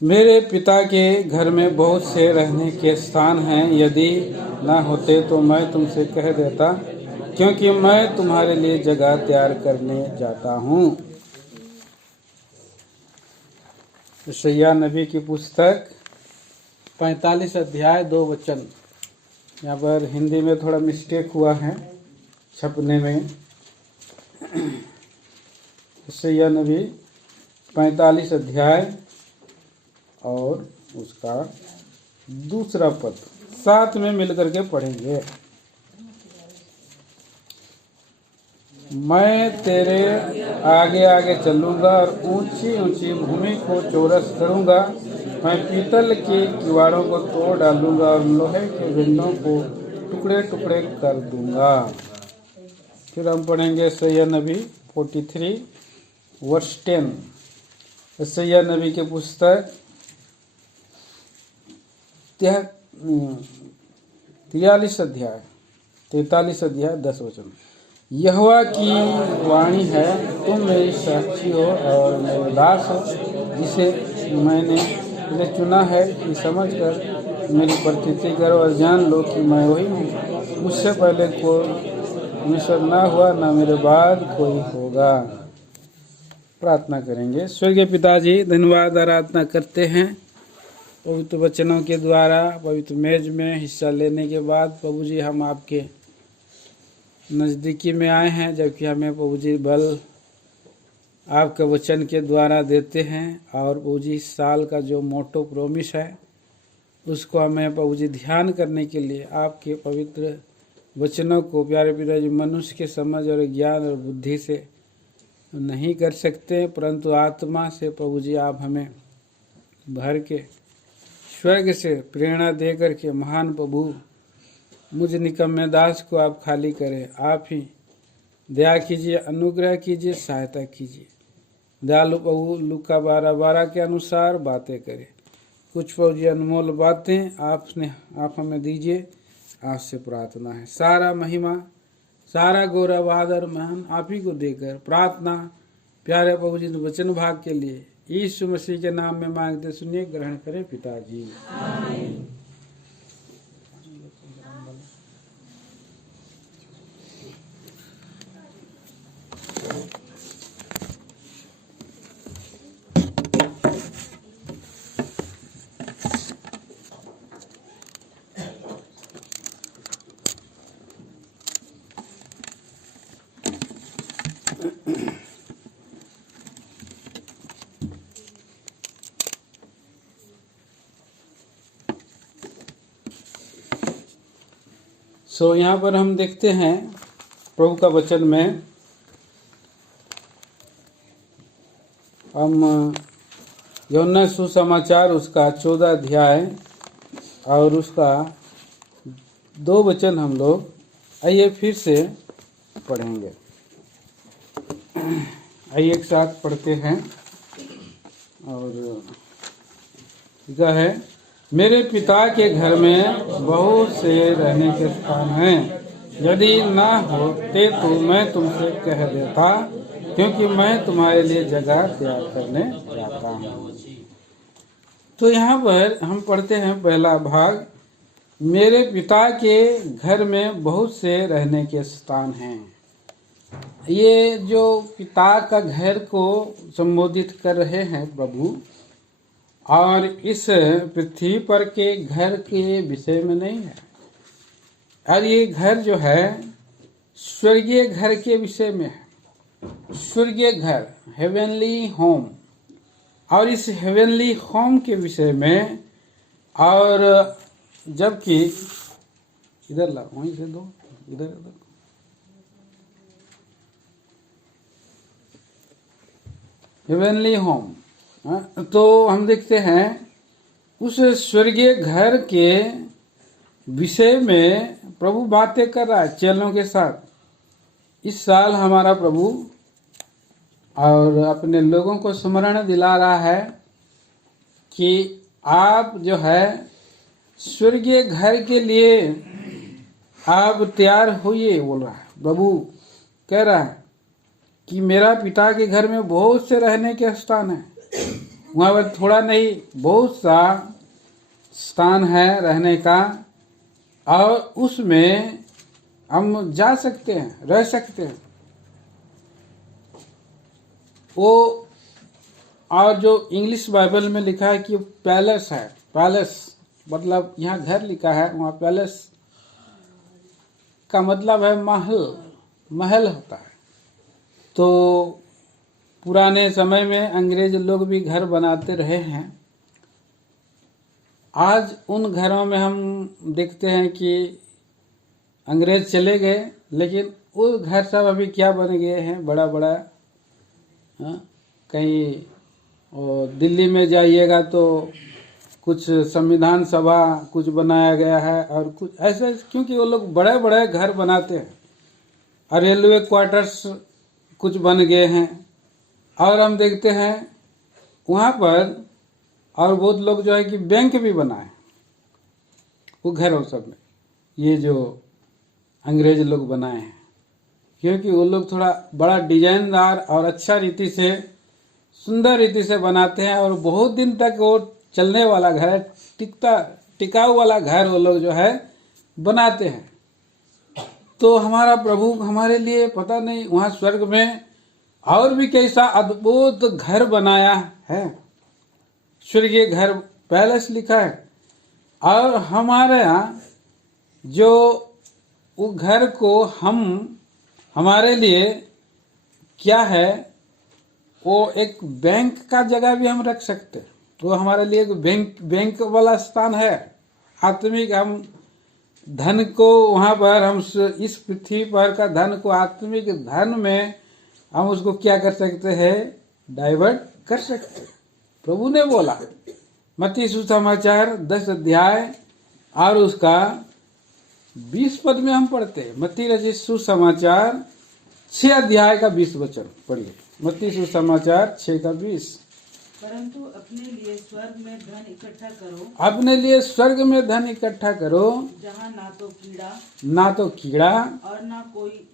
मेरे पिता के घर में बहुत से रहने के स्थान हैं, यदि न होते तो मैं तुमसे कह देता, क्योंकि मैं तुम्हारे लिए जगह तैयार करने जाता हूँ। यशायाह नबी की पुस्तक 45 अध्याय 2 वचन। यहाँ पर हिंदी में थोड़ा मिस्टेक हुआ है छपने में। यशायाह नबी 45 अध्याय और उसका दूसरा पद साथ में मिलकर के पढ़ेंगे। मैं तेरे आगे आगे चलूंगा और ऊंची ऊंची भूमि को चौरस करूंगा। मैं पीतल के किवाड़ों को तोड़ डालूंगा और लोहे के विंडों को टुकड़े टुकड़े कर दूंगा। फिर हम पढ़ेंगे यशायाह नबी 43 वर्स 10। यशायाह नबी की पुस्तक 43 अध्याय 10 वचन। यहोवा की वाणी है, तुम मेरी साक्षी हो और मेरे दास हो, जिसे मैंने चुना है कि समझकर मेरी प्रतीति करो और जान लो कि मैं वही हूँ। मुझसे पहले कोई ईश्वर ना हुआ, ना मेरे बाद कोई होगा। प्रार्थना करेंगे। स्वर्गीय पिताजी, धन्यवाद आराधना करते हैं पवित्र वचनों के द्वारा। पवित्र मेज में हिस्सा लेने के बाद प्रभु जी हम आपके नज़दीकी में आए हैं, जबकि हमें प्रभु जी बल आपके वचन के द्वारा देते हैं। और प्रभु जी इस साल का जो मोटो प्रोमिस है उसको हमें प्रभु जी ध्यान करने के लिए आपके पवित्र वचनों को प्यारे पिताजी मनुष्य के समझ और ज्ञान और बुद्धि से नहीं कर सकते, परंतु आत्मा से प्रभु जी आप हमें भर के स्वर्ग से प्रेरणा दे करके महान प्रभु मुझ निकम्मे दास को आप खाली करें। आप ही दया कीजिए, अनुग्रह कीजिए, सहायता कीजिए। दयालु प्रभु लूका 12:12 के अनुसार बातें करें। कुछ प्रभु जी अनमोल बातें आप हमें दीजिए, आपसे प्रार्थना है। सारा महिमा, सारा गौरव, आदर, मान आप ही को देकर प्रार्थना प्यारे प्रभु जी वचन भाग के लिए यीशु मसीह के नाम में मांगते सुनिए, ग्रहण करें पिताजी। आमीन। यहाँ पर हम देखते हैं प्रभु का वचन में हम यूहन्ना सुसमाचार उसका 14 अध्याय और उसका 2 वचन हम लोग आइए फिर से पढ़ेंगे। आइए एक साथ पढ़ते हैं। और क्या है, मेरे पिता के घर में बहुत से रहने के स्थान हैं, यदि ना होते तो मैं तुमसे कह देता, क्योंकि मैं तुम्हारे लिए जगह तैयार करने जाता हूँ। तो यहाँ पर हम पढ़ते हैं पहला भाग, मेरे पिता के घर में बहुत से रहने के स्थान हैं। ये जो पिता का घर को संबोधित कर रहे हैं प्रभु, और इस पृथ्वी पर के घर के विषय में नहीं है। और ये घर जो है स्वर्गीय घर के विषय में है। स्वर्गीय घर, हेवनली होम, और इस हेवनली होम के विषय में। और जबकि इधर ला, वहीं से दो, इधर हेवनली होम। तो हम देखते हैं उस स्वर्गीय घर के विषय में प्रभु बातें कर रहा है चेलों के साथ। इस साल हमारा प्रभु और अपने लोगों को स्मरण दिला रहा है कि आप जो है स्वर्गीय घर के लिए आप तैयार होइए, बोल रहा है प्रभु। कह रहा है कि मेरा पिता के घर में बहुत से रहने के स्थान है। वहाँ पर थोड़ा नहीं बहुत सा स्थान है रहने का, और उसमें हम जा सकते हैं, रह सकते हैं। वो और जो इंग्लिश बाइबल में लिखा है कि पैलेस है, पैलेस मतलब यहाँ घर लिखा है, वहाँ पैलेस का मतलब है महल, महल होता है। तो पुराने समय में अंग्रेज लोग भी घर बनाते रहे हैं। आज उन घरों में हम देखते हैं कि अंग्रेज चले गए, लेकिन वो घर सब अभी क्या बन गए हैं, बड़ा बड़ा। कहीं दिल्ली में जाइएगा तो कुछ संविधान सभा कुछ बनाया गया है, और कुछ ऐसे, क्योंकि वो लोग बड़े बड़े घर बनाते हैं। और रेलवे क्वार्टर्स कुछ बन गए हैं। और हम देखते हैं वहाँ पर, और बहुत लोग जो है कि बैंक भी बनाए वो घरों सब में, ये जो अंग्रेज लोग बनाए हैं, क्योंकि वो लोग थोड़ा बड़ा डिजाइनदार और अच्छा रीति से, सुंदर रीति से बनाते हैं, और बहुत दिन तक वो चलने वाला घर, टिकाऊ वाला घर वो लोग जो है बनाते हैं। तो हमारा प्रभु हमारे लिए पता नहीं वहाँ स्वर्ग में और भी कैसा अद्भुत घर बनाया है, स्वर्गीय घर, पैलेस लिखा है। और हमारे यहाँ जो वो घर को हम, हमारे लिए क्या है, वो एक बैंक का जगह भी हम रख सकते हैं। वो हमारे लिए एक बैंक वाला स्थान है, आत्मिक। हम धन को वहाँ पर, हम इस पृथ्वी पर का धन को आत्मिक धन में हम उसको क्या कर सकते हैं, डाइवर्ट कर सकते हैं। प्रभु ने बोला, मत्ती सुसमाचार 10 अध्याय और उसका 20 पद में हम पढ़ते हैं। मत्ती रचित सुसमाचार 6 अध्याय का 20 वचन पढ़िए। मत्ती सुसमाचार 6 का 20। परंतु अपने लिए स्वर्ग में धन इकट्ठा करो, अपने लिए स्वर्ग में धन इकट्ठा करो, जहाँ ना तो कीड़ा और ना कोई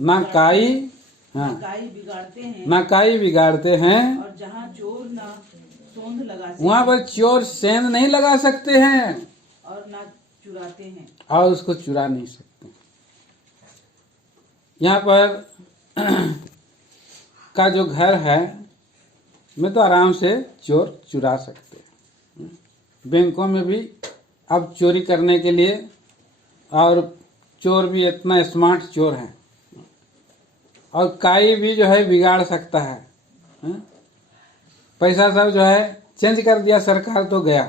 ना काई, हाँ, बिगाड़ते हैं, ना काई बिगाड़ते हैं, और जहाँ चोर ना सोंध लगाते, वहाँ पर चोर सेंध नहीं लगा सकते हैं, और ना चुराते हैं, और उसको चुरा नहीं सकते। यहाँ पर का जो घर है में तो आराम से चोर चुरा सकते हैं। बैंकों में भी अब चोरी करने के लिए, और चोर भी इतना स्मार्ट चोर है, और काई भी जो है बिगाड़ सकता है। पैसा सब जो है चेंज कर दिया सरकार तो गया,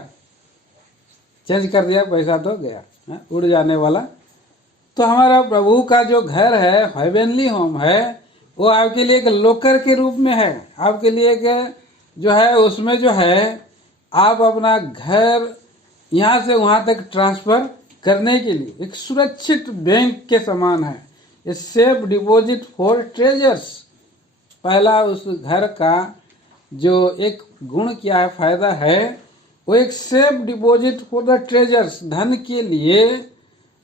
चेंज कर दिया पैसा तो गया, उड़ जाने वाला। तो हमारा प्रभु का जो घर है, हेवनली होम है, वो आपके लिए एक लोकर के रूप में है। आपके लिए एक जो है, उसमें जो है आप अपना घर यहाँ से वहाँ तक ट्रांसफर करने के लिए एक सुरक्षित बैंक के समान है। A safe deposit for treasures. पहला उस घर का जो एक गुण क्या है, फायदा है, वो एक safe deposit for the treasures, धन के लिए,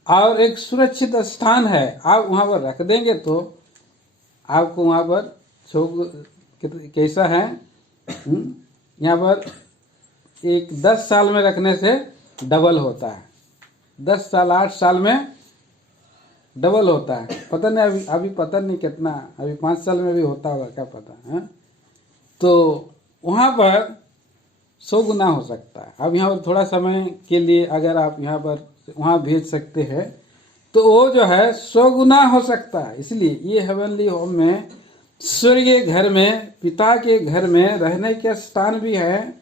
और एक सुरक्षित स्थान है। आप वहाँ पर रख देंगे तो आपको वहाँ पर कैसा है, यहाँ पर एक 10 साल में रखने से डबल होता है, 10 साल 8 साल में डबल होता है। पता नहीं अभी पता नहीं कितना, अभी 5 साल में भी होता होगा, क्या पता है। तो वहाँ पर 100 गुना हो सकता है। अब यहाँ पर थोड़ा समय के लिए अगर आप यहाँ पर वहाँ भेज सकते हैं तो वो जो है 100 गुना हो सकता है। इसलिए ये हेवनली होम में, स्वर्गीय घर में, पिता के घर में रहने के स्थान भी है,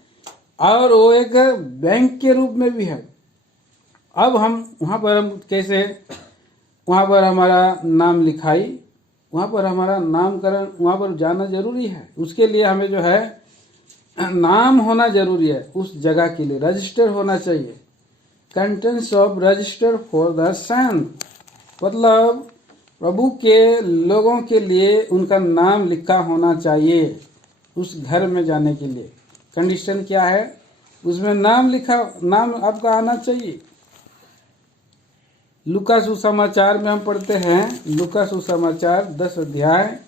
और वो एक बैंक के रूप में भी है। अब हम वहाँ पर हम कैसे, वहाँ पर हमारा नाम लिखाई, वहाँ पर हमारा नामकरण, वहाँ पर जाना जरूरी है। उसके लिए हमें जो है नाम होना जरूरी है, उस जगह के लिए रजिस्टर होना चाहिए। Contents of register for the saint, मतलब प्रभु के लोगों के लिए उनका नाम लिखा होना चाहिए उस घर में जाने के लिए। कंडीशन क्या है, उसमें नाम लिखा, नाम आपका आना चाहिए। लूका सुसमाचार में हम पढ़ते हैं, लूका सुसमाचार 10 अध्याय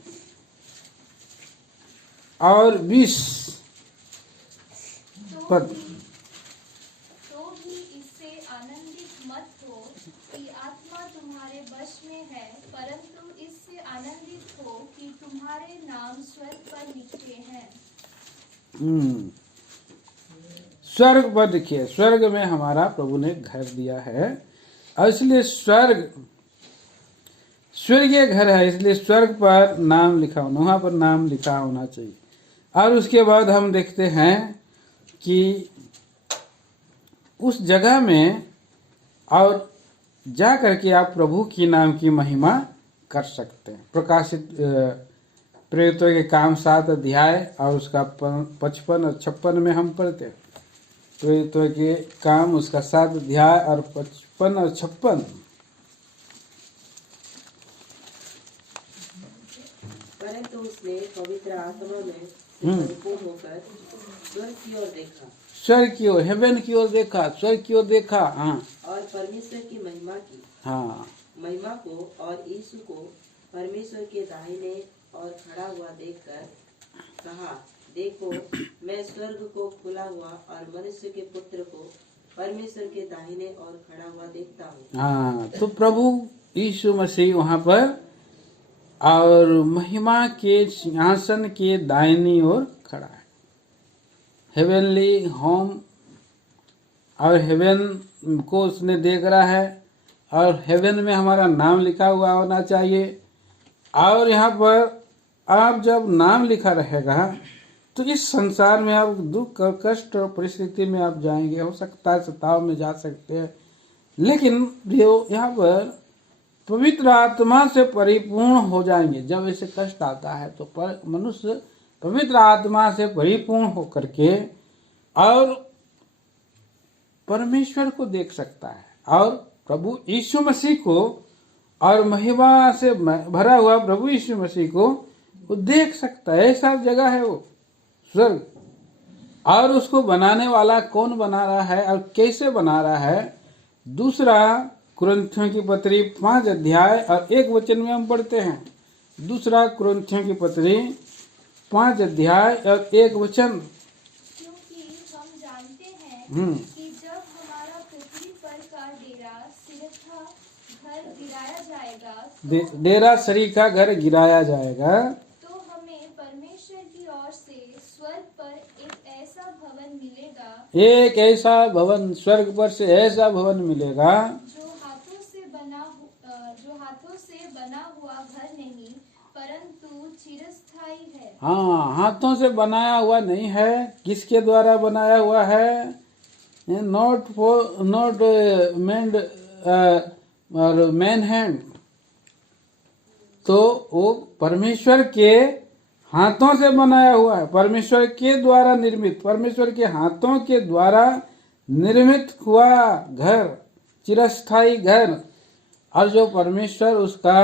और 20 पद। तो भी इससे आनंदित मत हो कि आत्मा तुम्हारे वश में है, परंतु इससे आनंदित हो कि तुम्हारे नाम स्वर्ग पर लिखे हैं। स्वर्ग पर देखिए, स्वर्ग में हमारा प्रभु ने घर दिया है और इसलिए स्वर्गीय घर है, इसलिए स्वर्ग पर नाम लिखा होना, वहां पर नाम लिखा होना चाहिए। और उसके बाद हम देखते हैं कि उस जगह में और जा करके आप प्रभु की नाम की महिमा कर सकते हैं। प्रकाशित प्रेरितों के काम 7 अध्याय और उसका 55 और 56 में हम पढ़ते हैं। प्रेरितों के काम उसका 7 अध्याय और 55 और 56। परंतु उसने पवित्र आत्मा में परिपूर्ण होकर स्वर्ग की ओर देखा, स्वर्ग की ओर, हेवन की ओर देखा, स्वर्ग की ओर देखा। हाँ, और परमेश्वर की महिमा की, हाँ, महिमा को और यीशु को परमेश्वर के दाहिने और खड़ा हुआ देखकर कहा, देखो मैं स्वर्ग को खुला हुआ और मनुष्य के पुत्र को परमेश्वर के दाहिने और खड़ा हुआ देखता हूँ। हाँ, तो प्रभु यीशु मसीह वहां पर और महिमा के सिंहासन के दाहिनी ओर खड़ा है। हेवनली होम और हेवन को उसने देख रहा है और हेवन में हमारा नाम लिखा हुआ होना चाहिए। और यहाँ पर आप जब नाम लिखा रहेगा तो इस संसार में आप दुख और कष्ट और परिस्थिति में आप जाएंगे, हो सकता है सताव में जा सकते हैं, लेकिन यहाँ पर पवित्र आत्मा से परिपूर्ण हो जाएंगे। जब ऐसे कष्ट आता है तो मनुष्य पवित्र आत्मा से परिपूर्ण होकर के और परमेश्वर को देख सकता है और प्रभु यीशु मसीह को और महिमा से भरा हुआ प्रभु यीशु मसीह को वो देख सकता है। ऐसा जगह है वो स्वर्ग। और उसको बनाने वाला कौन बना रहा है और कैसे बना रहा है, दूसरा कुरिन्थियों की पत्री 5 अध्याय और 1 वचन में हम पढ़ते हैं। दूसरा कुरिन्थियों की पत्री 5 अध्याय और 1 वचन। क्योंकि हम जानते हैं कि जब हमारा पृथ्वी पर का डेरा सिरथा घर गिराया जाएगा, डेरा सरी का घर गिराया जाएगा, तो हमें परमेश्वर की ओर से स्वर्ग पर एक ऐसा भवन मिलेगा, एक ऐसा भवन, स्वर्ग पर से ऐसा भवन मिलेगा जो हाथों से बना हुआ घर नहीं, परंतु चिरस्थायी है। हाँ, हाथों से बनाया हुआ नहीं है। किसके द्वारा बनाया हुआ है? नॉट मेड और मैन हैंड। तो वो परमेश्वर के हाथों से बनाया हुआ है, परमेश्वर के द्वारा निर्मित, परमेश्वर के हाथों के द्वारा निर्मित हुआ घर, चिरस्थायी घर। और जो परमेश्वर उसका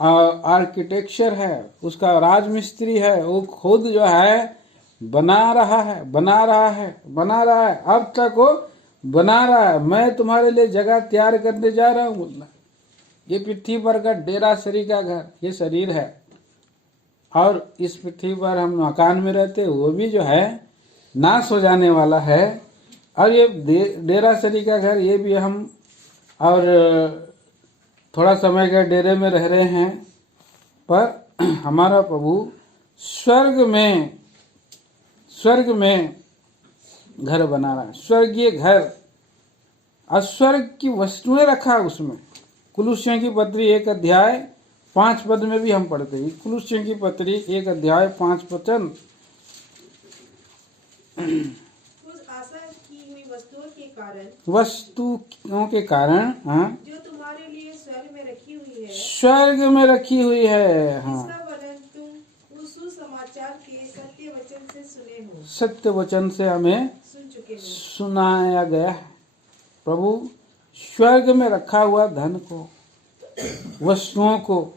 आर्किटेक्चर है, उसका राजमिस्त्री है, वो खुद जो है बना रहा है। अब तक वो बना रहा है। मैं तुम्हारे लिए जगह तैयार करने जा रहा हूँ बोलना। ये पृथ्वी पर का डेरा सरी का घर, ये शरीर है। और इस पृथ्वी पर हम मकान में रहते, वो भी जो है नाश हो जाने वाला है। और ये डेरा सरी का घर, ये भी हम और थोड़ा समय के डेरे में रह रहे हैं, पर हमारा प्रभु स्वर्ग में घर बना रहा है, स्वर्गीय घर। और स्वर्ग की वस्तुएं रखा है उसमें। कुलुस्सियों की पत्री 1 अध्याय 5 पद में भी हम पढ़ते हैं। कुलुस्सियों की पत्री 1 अध्याय 5 वचन। वस्तुओं के कारण, हाँ, जो तुम्हारे लिए स्वर्ग में रखी हुई है, स्वर्ग में रखी हुई है। हाँ, इसका वर्णन तुम उस सुसमाचार के सत्य वचन से सुने हो, सत्य वचन से हमें सुन चुके हो। सुनाया गया है। प्रभु स्वर्ग में रखा हुआ धन को, वस्तुओं को,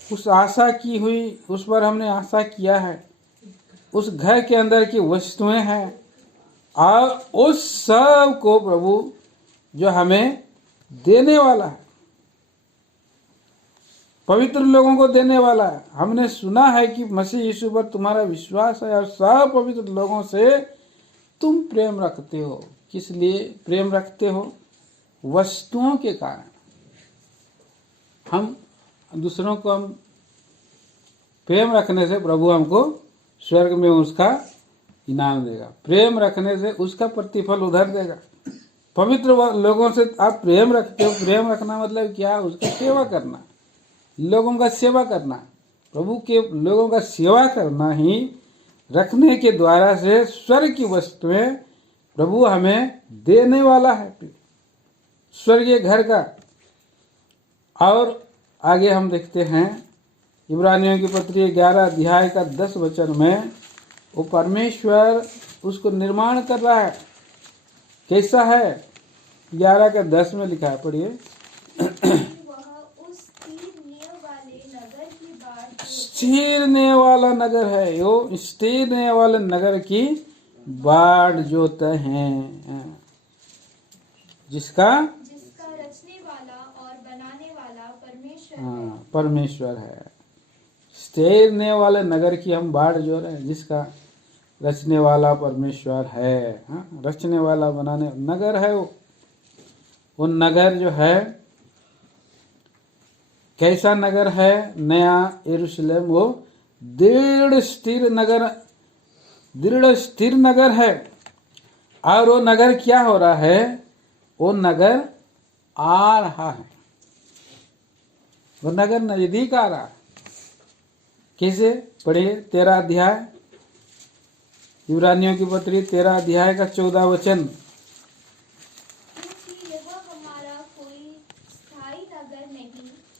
उस आशा की हुई, उस पर हमने आशा किया है। उस घर के अंदर की वस्तुएं हैं और उस सब को प्रभु जो हमें देने वाला है, पवित्र लोगों को देने वाला है। हमने सुना है कि मसीह यीशु पर तुम्हारा विश्वास है और सब पवित्र लोगों से तुम प्रेम रखते हो। किस लिए प्रेम रखते हो? वस्तुओं के कारण। हम दूसरों को हम प्रेम रखने से प्रभु हमको स्वर्ग में उसका इनाम देगा। प्रेम रखने से उसका प्रतिफल उधर देगा। पवित्र लोगों से आप प्रेम रखते हो। प्रेम रखना मतलब क्या? उसका सेवा करना, लोगों का सेवा करना। प्रभु के लोगों का सेवा करना ही रखने के द्वारा से स्वर्ग की वस्तुएं प्रभु हमें देने वाला है, स्वर्गीय घर का। और आगे हम देखते हैं इब्रानियों की पत्री 11 अध्याय का 10 वचन में वो परमेश्वर उसको निर्माण कर रहा है। कैसा है? 11 का 10 में लिखा है, पढ़िए। वह उस स्थिरने वाले नगर की बाट स्थिरने वाला नगर है। यो स्थिरने वाले नगर की बाढ़ जोते हैं, जिसका रचने वाला और बनाने वाला परमेश्वर है। हाँ, परमेश्वर है। स्थिरने वाले नगर की हम बाढ़ जो रहे हैं, जिसका रचने वाला परमेश्वर है। हाँ, रचने वाला बनाने नगर है वो नगर जो है कैसा नगर है? नया यरूशलेम वो दृढ़ स्थिर नगर है। और वो नगर क्या हो रहा है? वो नगर आ रहा है, वो नगर नजदीक आ रहा है। कैसे? पढ़िए 13 अध्याय इब्रानियों की पत्री 13 अध्याय का 14 वचन। क्योंकि यह हमारा कोई स्थायी नगर नहीं,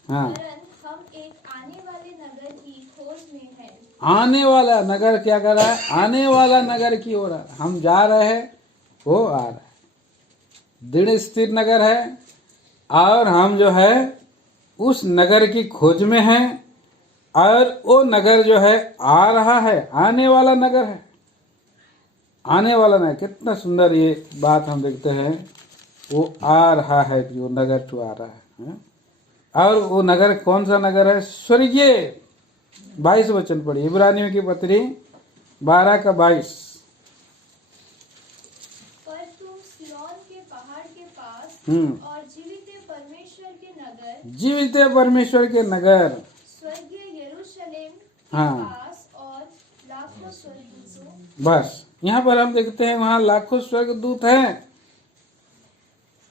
हाँ, वरन हम एक आने वाले नगर की खोज में है। आने वाला नगर क्या कर रहा है? आने वाला नगर की हो रहा है। हम जा रहे हैं, वो आ रहा है। दृढ़ स्थिर नगर है और हम जो है उस नगर की खोज में हैं। और वो नगर जो है आ रहा है, आने वाला नगर है। आने वाला नगर, कितना सुंदर ये बात हम देखते हैं। वो आ रहा है, जो नगर तो आ रहा है। और वो नगर कौन सा नगर है? स्वर्गीय। 22 वचन पढ़िए इब्रानियों की पत्री 12 का 22। पर तुम सिय्योन के पहाड़ के पास और जीवित परमेश्वर के नगर स्वर्गीय यरूशलेम के हाँ। पास और लाखों स्वर्गदूतों। बस यहाँ पर हम देखते हैं वहाँ लाखों स्वर्गदूत हैं।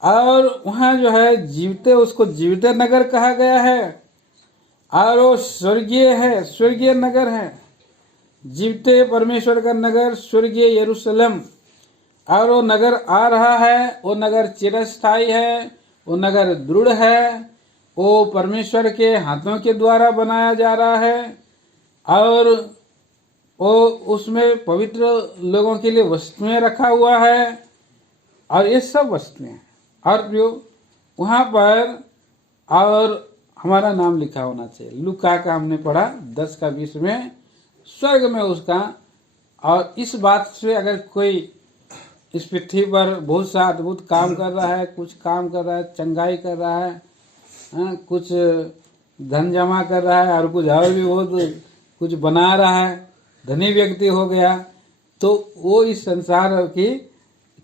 और वहाँ जो है जीवते, उसको जीवते नगर कहा गया है। और वो स्वर्गीय है, स्वर्गीय नगर है। जीवते परमेश्वर का नगर स्वर्गीय यरूशलेम। और वो नगर आ रहा है, वो नगर चिरस्थायी है, वो नगर दृढ़ है, वो परमेश्वर के हाथों के द्वारा बनाया जा रहा है। और वो उसमें पवित्र लोगों के लिए वस्तुएं रखा हुआ है। और ये सब वस्तुएं और जो वहाँ पर और हमारा नाम लिखा होना चाहिए। लूका का हमने पढ़ा 10 का 20 में, स्वर्ग में उसका। और इस बात से अगर कोई इस पृथ्वी पर बहुत सा अद्भुत काम कर रहा है, कुछ काम कर रहा है, चंगाई कर रहा है, कुछ धन जमा कर रहा है, और कुछ और भी बहुत कुछ बना रहा है, धनी व्यक्ति हो गया, तो वो इस संसार की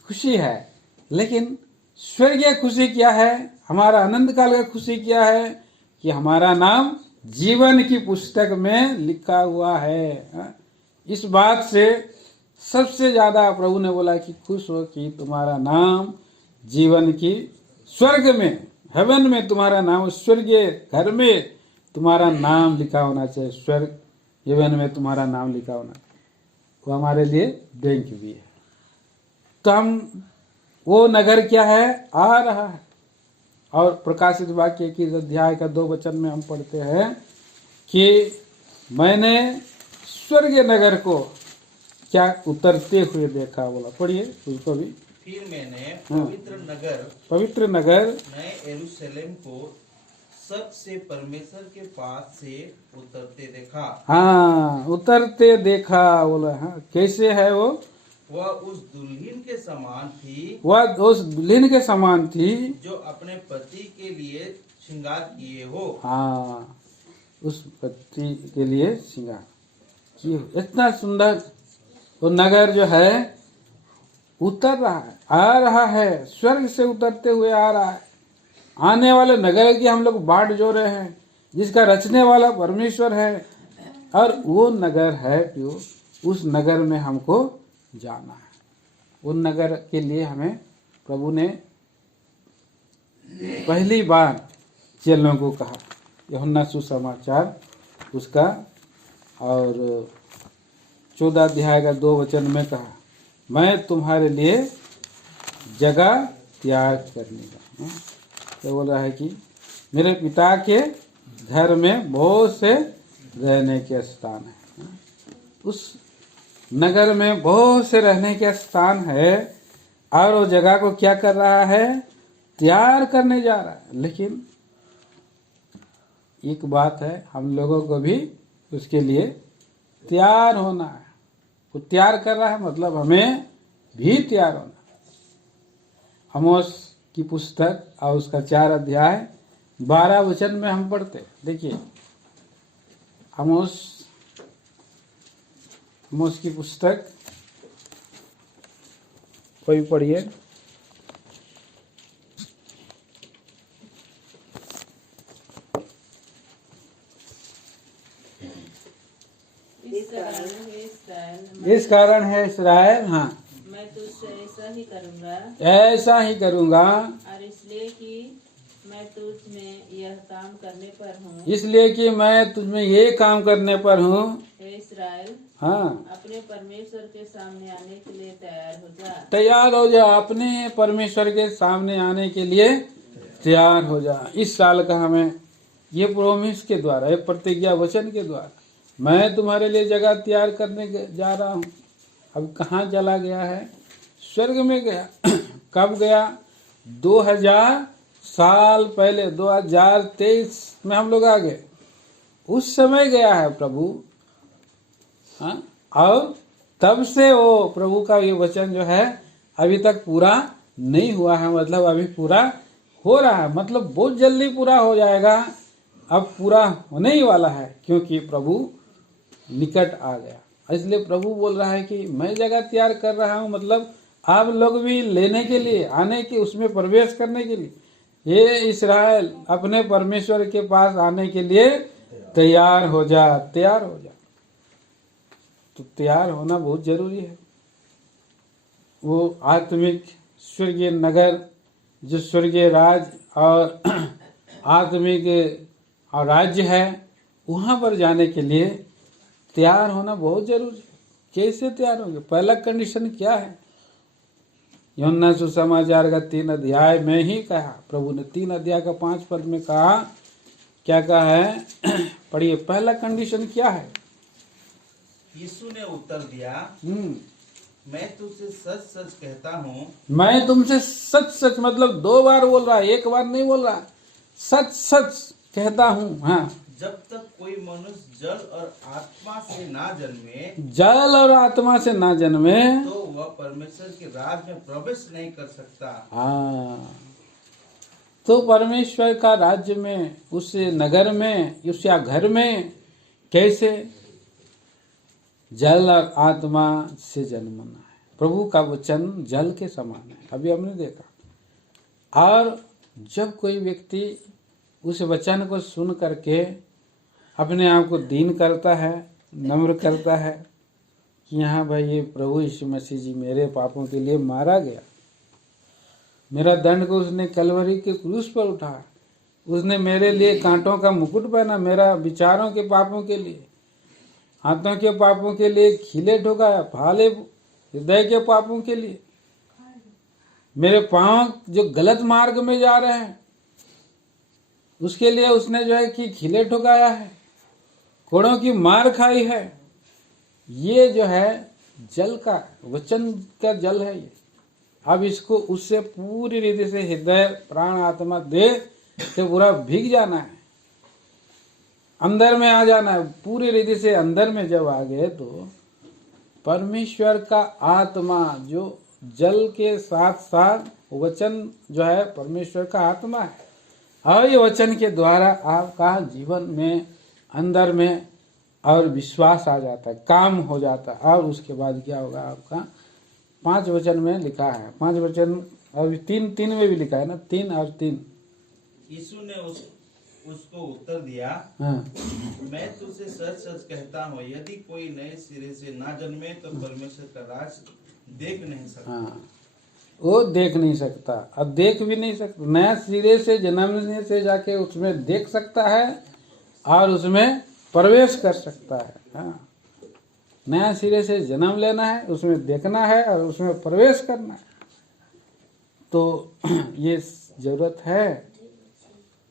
खुशी है। लेकिन स्वर्गीय खुशी क्या है? हमारा अनंत काल का खुशी क्या है? कि हमारा नाम जीवन की पुस्तक में लिखा हुआ है। इस बात से सबसे ज्यादा प्रभु ने बोला कि खुश हो कि तुम्हारा नाम जीवन की स्वर्ग में, हेवन में तुम्हारा नाम, स्वर्गीय घर में तुम्हारा नाम लिखा होना चाहिए। स्वर्ग हेवन में तुम्हारा नाम लिखा होना, वो हमारे लिए बैंक भी है। तो हम वो नगर क्या है? आ रहा है। और प्रकाशित वाक्य की अध्याय का 2 वचन में हम पढ़ते हैं कि मैंने स्वर्गीय नगर को क्या उतरते हुए देखा। बोला, पढ़िए उसको भी। फिर मैंने पवित्र नगर नए यरूशलेम को सबसे परमेश्वर के पास से उतरते देखा। हाँ, उतरते देखा। बोला, हाँ, कैसे है वो? वह उस दुल्हन के समान थी, वह उस दुल्हन के समान थी जो अपने पति के लिए श्रृंगार किए हो। हाँ, उस पति के लिए श्रृंगार किए। इतना सुंदर वो नगर जो है उतर रहा है, आ रहा है, स्वर्ग से उतरते हुए आ रहा है। आने वाले नगर की हम लोग बाट जो रहे हैं, जिसका रचने वाला परमेश्वर है, और वो नगर है जो उस नगर में हमको जाना है। उन नगर के लिए हमें प्रभु ने पहली बार चेलों को कहा, यूहन्ना सुसमाचार उसका और 14 अध्याय का 2 वचन में कहा, मैं तुम्हारे लिए जगह तैयार करने का। तो बोल रहा है कि मेरे पिता के घर में बहुत से रहने के स्थान है। उस नगर में बहुत से रहने के स्थान है, और वो जगह को क्या कर रहा है? तैयार करने जा रहा है। लेकिन एक बात है, हम लोगों को भी उसके लिए तैयार होना है। वो तैयार कर रहा है मतलब हमें भी तैयार होना। आमोस की पुस्तक और उसका 4 अध्याय 12 वचन में हम पढ़ते, देखिए आमोस की पुस्तक कोई पढ़िए। इस कारण है इस्राएल, हाँ, मैं तुझसे ऐसा ही करूँगा, ऐसा ही करूँगा, और इसलिए कि मैं तुझ में यह काम करने पर हूँ। इसलिए कि मैं तुझ में ये काम करने पर हूँ। हे इस्राएल, हाँ, अपने परमेश्वर के सामने आने के लिए तैयार हो जा। तैयार हो जा, अपने परमेश्वर के सामने आने के लिए तैयार हो जा। इस साल का हमें ये प्रोमिस के द्वारा, ये प्रतिज्ञा वचन के द्वारा, मैं तुम्हारे लिए जगह तैयार करने जा रहा हूँ। अब कहाँ चला गया है? स्वर्ग में गया। कब गया? 2000 साल पहले, 2023 में हम लोग आ गए, उस समय गया है प्रभु। हाँ, और तब से वो प्रभु का ये वचन जो है अभी तक पूरा नहीं हुआ है, मतलब अभी पूरा हो रहा है, मतलब बहुत जल्दी पूरा हो जाएगा। अब पूरा होने ही वाला है, क्योंकि प्रभु निकट आ गया। इसलिए प्रभु बोल रहा है कि मैं जगह तैयार कर रहा हूँ, मतलब आप लोग भी लेने के लिए, आने के, उसमें प्रवेश करने के लिए, ये इस्राएल अपने परमेश्वर के पास आने के लिए तैयार हो जा, तैयार हो जा। तो तैयार होना बहुत जरूरी है। वो आत्मिक स्वर्गीय नगर, जो स्वर्गीय राज और आत्मिक राज्य है, वहां पर जाने के लिए तैयार होना बहुत जरूरी है। कैसे तैयार होंगे? पहला कंडीशन क्या है? यूहन्ना सुसमाचार का 3 अध्याय में ही कहा, प्रभु ने 3 अध्याय का 5 पद में कहा, क्या कहा है? पढ़िए, पहला कंडीशन क्या है? यीशु ने उत्तर दिया, मैं तुझसे सच सच कहता हूँ, मैं तुमसे सच सच, मतलब 2 बार बोल रहा है, एक बार नहीं बोल रहा, सच सच कहता हूँ। हाँ, जब तक कोई मनुष्य जल और आत्मा से ना जन्मे, जल और आत्मा से ना जन्मे, तो वह परमेश्वर के राज में प्रवेश नहीं कर सकता। हाँ, तो परमेश्वर का राज्य में, उस नगर में, उस या घर में कैसे? जल और आत्मा से जन्मना है। प्रभु का वचन जल के समान है, अभी हमने देखा। और जब कोई व्यक्ति उस वचन को सुन करके अपने आप को दीन करता है, नम्र करता है कि हाँ भाई, ये प्रभु यीशु मसीह जी मेरे पापों के लिए मारा गया, मेरा दंड को उसने कलवरी के क्रूस पर उठाया, उसने मेरे लिए कांटों का मुकुट पहना, मेरा विचारों के पापों के लिए, हाथों के पापों के लिए खीले ठोकाया, भाले हृदय के पापों के लिए, मेरे पांव जो गलत मार्ग में जा रहे हैं उसके लिए उसने जो है कि खीले ठोकाया है, कोड़ों की मार खाई है। ये जो है जल का, वचन का जल है ये। अब इसको उससे पूरी रीति से हृदय, प्राण, आत्मा, देह से पूरा भीग जाना है, अंदर में आ जाना है। पूरी रीति से अंदर में जब आ गए तो परमेश्वर का आत्मा, जो जल के साथ साथ वचन जो है परमेश्वर का आत्मा है, और ये वचन के द्वारा आपका जीवन में, अंदर में और विश्वास आ जाता है, काम हो जाता है। और उसके बाद क्या होगा? आपका 5 वचन में लिखा है, 5 वचन और 3 में भी लिखा है ना, 3 और 3। यीशु ने उसको उत्तर दिया, हाँ मैं तुझसे सच सच कहता हूँ, यदि कोई नए सिरे से ना जन्मे तो परमेश्वर का राज देख नहीं सकता। हाँ, वो देख नहीं सकता, अब देख भी नहीं सकता। नया सिरे से जन्मने से जाके उसमें देख सकता है और उसमें प्रवेश कर सकता है। हाँ, नया सिरे से जन्म लेना है, उसमें देखना है और उसमें प्रवेश करना है। तो ये जरूरत है,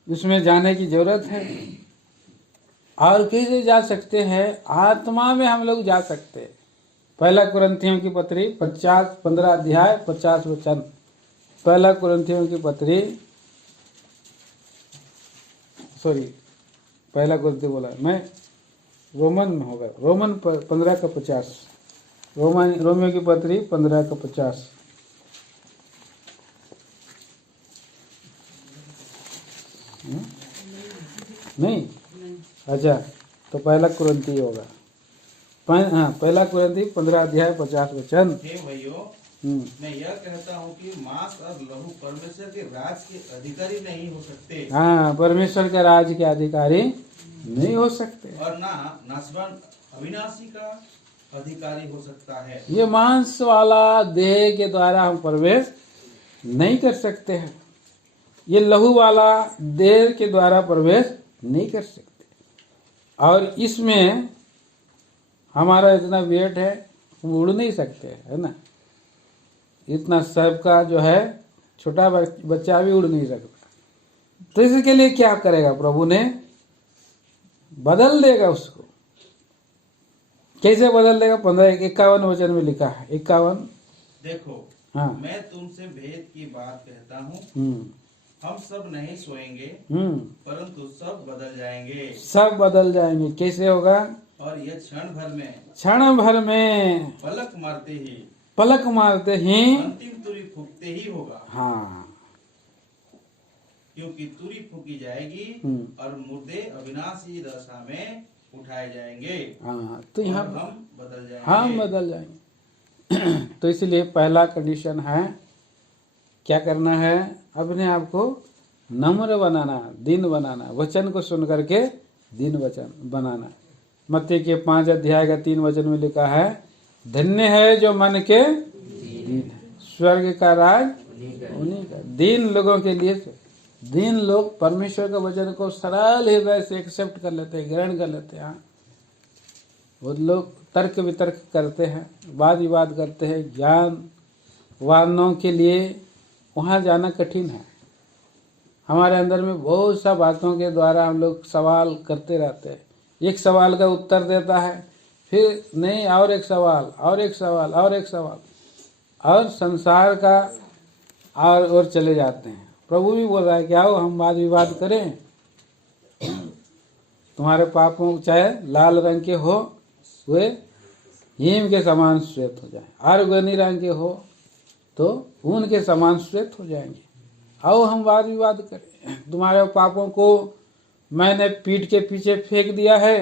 उसमें जाने की जरूरत है। और कैसे जा सकते हैं? आत्मा में हम लोग जा सकते हैं। 1 कुरिन्थियों की पत्री 15 अध्याय 50 वचन। 1 कुरिन्थियों की पत्री 1 कुरिन्थी बोला मैं, रोमन में होगा, रोमन 15 का 50, रोमियो की पत्री 15 का 50। नहीं, अच्छा, तो 1 कुरिन्थी होगा। हाँ, 1 कुरिन्थी 15 अध्याय 50 वचन। हे भाइयों, मैं यह कहता हूँ कि मांस और लहू परमेश्वर के राज के अधिकारी नहीं हो सकते। हाँ, परमेश्वर के राज के अधिकारी नहीं हो सकते, और ना नासवान अविनाशी का अधिकारी हो सकता है। ये मांस वाला देह के द्वारा हम प्रवेश नहीं कर सकते हैं, ये लहू वाला देह के द्वारा प्रवेश नहीं कर सकते। और इसमें हमारा इतना वेट है, हम उड़ नहीं सकते, है ना। इतना सबका जो है, छोटा बच्चा भी उड़ नहीं सकता। तो इसके लिए क्या करेगा? प्रभु ने बदल देगा उसको। कैसे बदल देगा? 51 वचन में लिखा है, 51। देखो, हाँ, मैं तुमसे भेद की बात कहता हूँ, हम सब नहीं सोएंगे, परंतु सब बदल जाएंगे। सब बदल जाएंगे। कैसे होगा? और यह क्षण भर में पलक मारते ही अंतिम तुरी फूकते ही होगा। हाँ, क्योंकि तुरी फूकी जाएगी और मुर्दे अविनाशी दशा में उठाए जाएंगे। हाँ, तो यहाँ हम बदल जाएंगे। हम बदल जाएंगे। तो इसलिए पहला कंडीशन है, क्या करना है? अपने आप को नम्र बनाना, दीन बनाना, वचन को सुन करके दीन वचन बनाना। मत्ती के 5 अध्याय का 3 वचन में लिखा है, धन्य है जो मन के दीन है, स्वर्ग का राज उन्हीं का। दीन लोगों के लिए, दीन लोग परमेश्वर का वचन को सरल हृदय से एक्सेप्ट कर लेते हैं, ग्रहण कर लेते हैं। वो लोग तर्क वितर्क करते हैं, वाद विवाद करते हैं, ज्ञान वानों के लिए वहाँ जाना कठिन है। हमारे अंदर में बहुत सा बातों के द्वारा हम लोग सवाल करते रहते हैं। एक सवाल का उत्तर देता है, फिर नहीं, और एक सवाल, और एक सवाल, और एक सवाल, और संसार का और चले जाते हैं। प्रभु भी बोल रहा है कि आओ हम वाद विवाद करें, तुम्हारे पापों चाहे लाल रंग के हो वे हिम के समान श्वेत हो जाए, आर्गनी रंग के हो तो ऊन के समान श्वेत हो जाएंगे। आओ हम वाद विवाद करें। तुम्हारे पापों को मैंने पीठ के पीछे फेंक दिया है,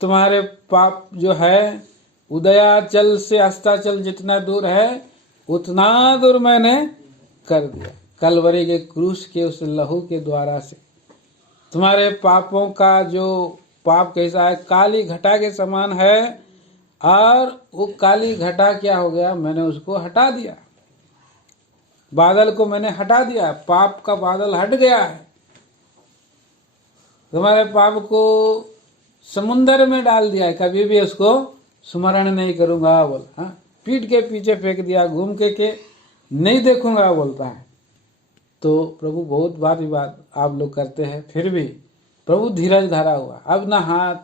तुम्हारे पाप जो है उदयाचल से अस्ताचल जितना दूर है उतना दूर मैंने कर दिया, कलवरी के क्रूस के उस लहू के द्वारा से। तुम्हारे पापों का जो पाप कैसा है, काली घटा के समान है, और वो काली घटा क्या हो गया? मैंने उसको हटा दिया, बादल को मैंने हटा दिया, पाप का बादल हट गया है। तुम्हारे पाप को समुन्दर में डाल दिया है, कभी भी उसको स्मरण नहीं करूंगा बोल। हाँ, पीठ के पीछे फेंक दिया, घूम के नहीं देखूंगा बोलता है। तो प्रभु बहुत बार विवाद आप लोग करते हैं, फिर भी प्रभु धीरज धरा हुआ। अब ना हाथ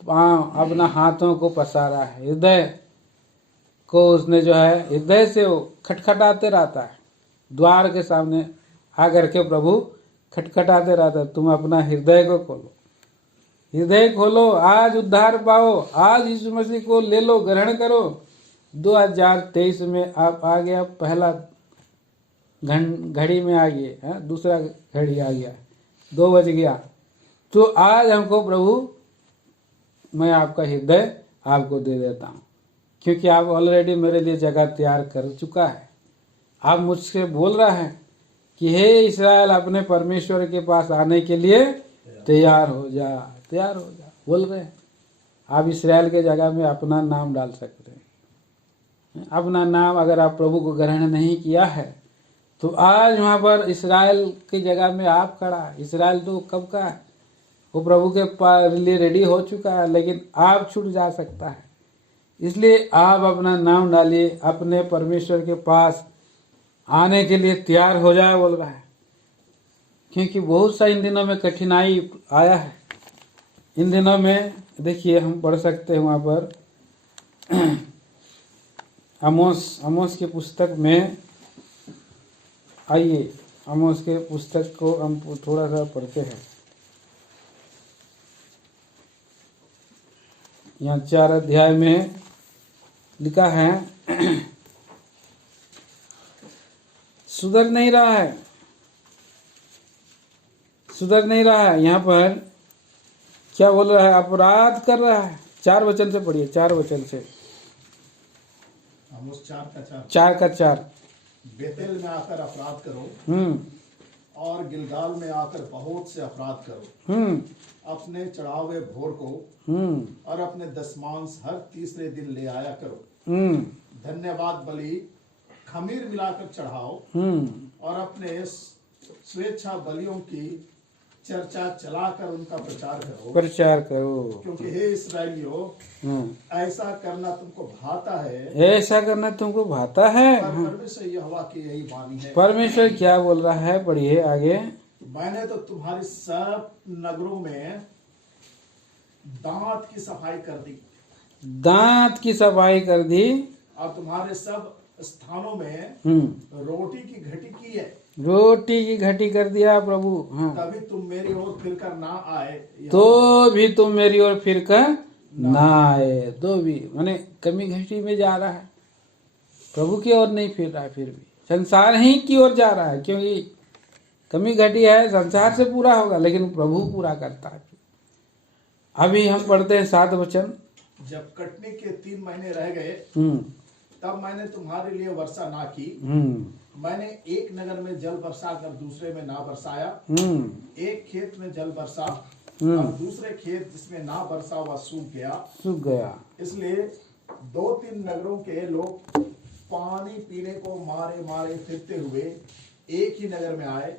पांव, अब ना हाथों को पसारा है, हृदय को उसने जो है हृदय से वो खटखटाते रहता है। द्वार के सामने आकर के प्रभु खटखटाते रहता है, तुम अपना हृदय को खोलो, हृदय खोलो, आज उद्धार पाओ, आज यीशु मसीह को ले लो, ग्रहण करो। 2023 में आप आ गया, पहला घड़ी में आ गए, दूसरा घड़ी आ गया, 2 बज गया। तो आज हमको प्रभु, मैं आपका हृदय आपको दे देता हूँ क्योंकि आप ऑलरेडी मेरे लिए जगह तैयार कर चुका है। आप मुझसे बोल रहा है कि हे इस्राएल, अपने परमेश्वर के पास आने के लिए तैयार हो जा, तैयार हो जा बोल रहे हैं। आप इस्राएल के जगह में अपना नाम डाल सकते हैं। अपना नाम अगर आप प्रभु को ग्रहण नहीं किया है तो आज वहाँ पर इस्राएल की जगह में आप खड़ा है। इस्राएल तो कब का है, वो प्रभु के लिए रेडी हो चुका है, लेकिन आप छूट जा सकता है। इसलिए आप अपना नाम डालिए, अपने परमेश्वर के पास आने के लिए तैयार हो जाए बोल रहा है। क्योंकि बहुत सा इन दिनों में कठिनाई आया है। इन दिनों में देखिए हम पढ़ सकते हैं वहाँ पर आमोस के पुस्तक में। आइए आमोस के पुस्तक को हम थोड़ा सा पढ़ते हैं। यहाँ 4 अध्याय में लिखा है सुधर नहीं रहा है, सुधर नहीं रहा है। यहाँ पर क्या बोल रहा है, अपराध कर रहा है। 4 वचन से पढ़िए, 4 वचन से। आमोस 4 का 4। बेतेल में आकर अपराध करो और गिलगाल में आकर बहुत से अपराध करो। अपने चढ़ावे भोर को और अपने दशमांश हर तीसरे दिन ले आया करो। धन्यवाद बलि खमीर मिलाकर चढ़ाओ और अपने स्वेच्छा बलियों की चर्चा चलाकर उनका प्रचार करो। क्योंकि हे इस्राएलियों, ऐसा करना तुमको भाता है, ऐसा करना तुमको भाता है। परमेश्वर यहोवा की यही वाणी है। परमेश्वर क्या बोल रहा है, पढ़िए आगे। मैंने तो तुम्हारी सब नगरों में दांत की सफाई कर दी, दांत की सफाई कर दी, और तुम्हारे सब स्थानों में रोटी की घटी की है। रोटी की घटी कर दिया प्रभु। हाँ, तभी तुम मेरी ओर फिरकर ना आए, तो भी तुम मेरी ओर फिरकर ना आए। तो भी माने कमी घटी में जा रहा है, प्रभु की ओर नहीं फिर रहा है, फिर भी संसार ही की ओर जा रहा है। क्योंकि कमी घटी है, संसार से पूरा होगा, लेकिन प्रभु पूरा करता है। अभी हम पढ़ते हैं 7 वचन। जब कटने के 3 महीने रह गए तब मैंने तुम्हारे लिए वर्षा ना की। मैंने एक नगर में जल बरसा कर दूसरे में ना बरसाया। एक खेत में जल बरसा और दूसरे खेत जिसमें ना बरसा वह सूख गया। इसलिए 2-3 नगरों के लोग पानी पीने को मारे मारे फिरते हुए एक ही नगर में आए,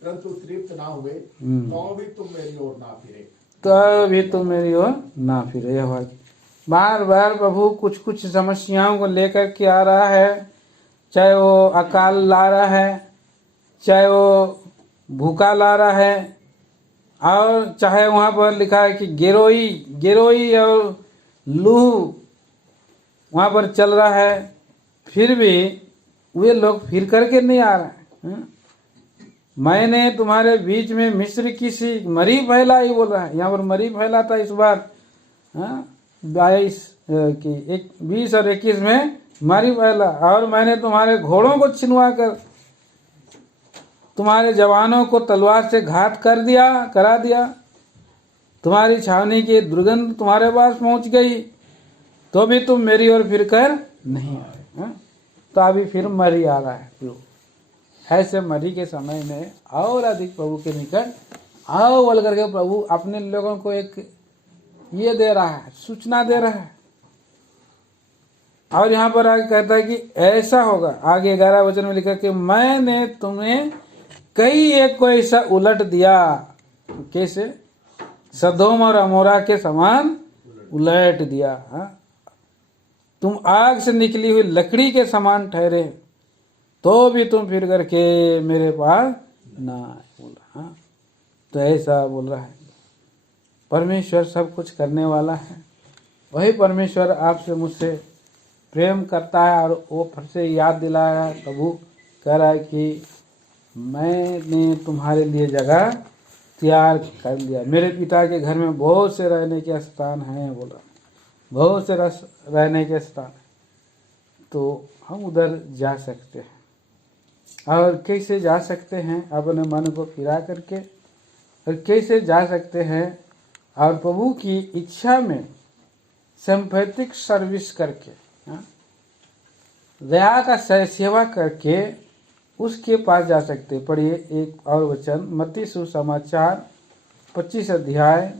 परंतु तृप्त ना हुए। तो भी तुम मेरी ओर ना फिरे, तभी तुम मेरी ओर ना फिरे। बार बार प्रभु कुछ कुछ समस्याओं को लेकर के आ रहा है। चाहे वो अकाल ला रहा है, चाहे वो भूखा ला रहा है, और चाहे वहाँ पर लिखा है कि गिरोई और लूह वहाँ पर चल रहा है, फिर भी वे लोग फिर करके नहीं आ रहे हैं। मैंने तुम्हारे बीच में मिस्र की सी मरी फैलाई बोल रहा है। यहाँ पर मरी फैला था इस बार 20 और 21 में मरी फैला। और मैंने तुम्हारे घोड़ों को छिनवा कर तुम्हारे जवानों को तलवार से घात करा दिया। तुम्हारी छावनी की दुर्गंध तुम्हारे पास पहुंच गई, तो भी तुम मेरी ओर फिर कर नहीं आए। तो अभी फिर मरी आ रहा है प्रभु। ऐसे मरी के समय में और अधिक प्रभु के निकट आओ बोल करके प्रभु अपने लोगों को एक ये दे रहा है, सूचना दे रहा है। और यहाँ पर आगे कहता है कि ऐसा होगा। आगे 11 वचन में लिखा कि मैंने तुम्हें कई एक को ऐसा उलट दिया। कैसे? सदोम और अमोरा के समान उलट दिया। तुम आग से निकली हुई लकड़ी के समान ठहरे, तो भी तुम फिर करके मेरे पास ना बोला। तो ऐसा बोल रहा है। परमेश्वर सब कुछ करने वाला है। वही परमेश्वर आपसे मुझसे प्रेम करता है, और वो फिर से याद दिला रहा है। प्रभु कह रहा है कि मैंने तुम्हारे लिए जगह तैयार कर लिया। मेरे पिता के घर में बहुत से रहने के स्थान हैं बोला, बहुत से रहने के स्थान। तो हम उधर जा सकते हैं। और कैसे जा सकते हैं? अपने मन को फिरा करके। और कैसे जा सकते हैं? और प्रभु की इच्छा में सिंपैथिक सर्विस करके। हाँ? दया का सेवा करके उसके पास जा सकते। पढ़िए एक और वचन, मत्ती सुसमाचार 25 अध्याय,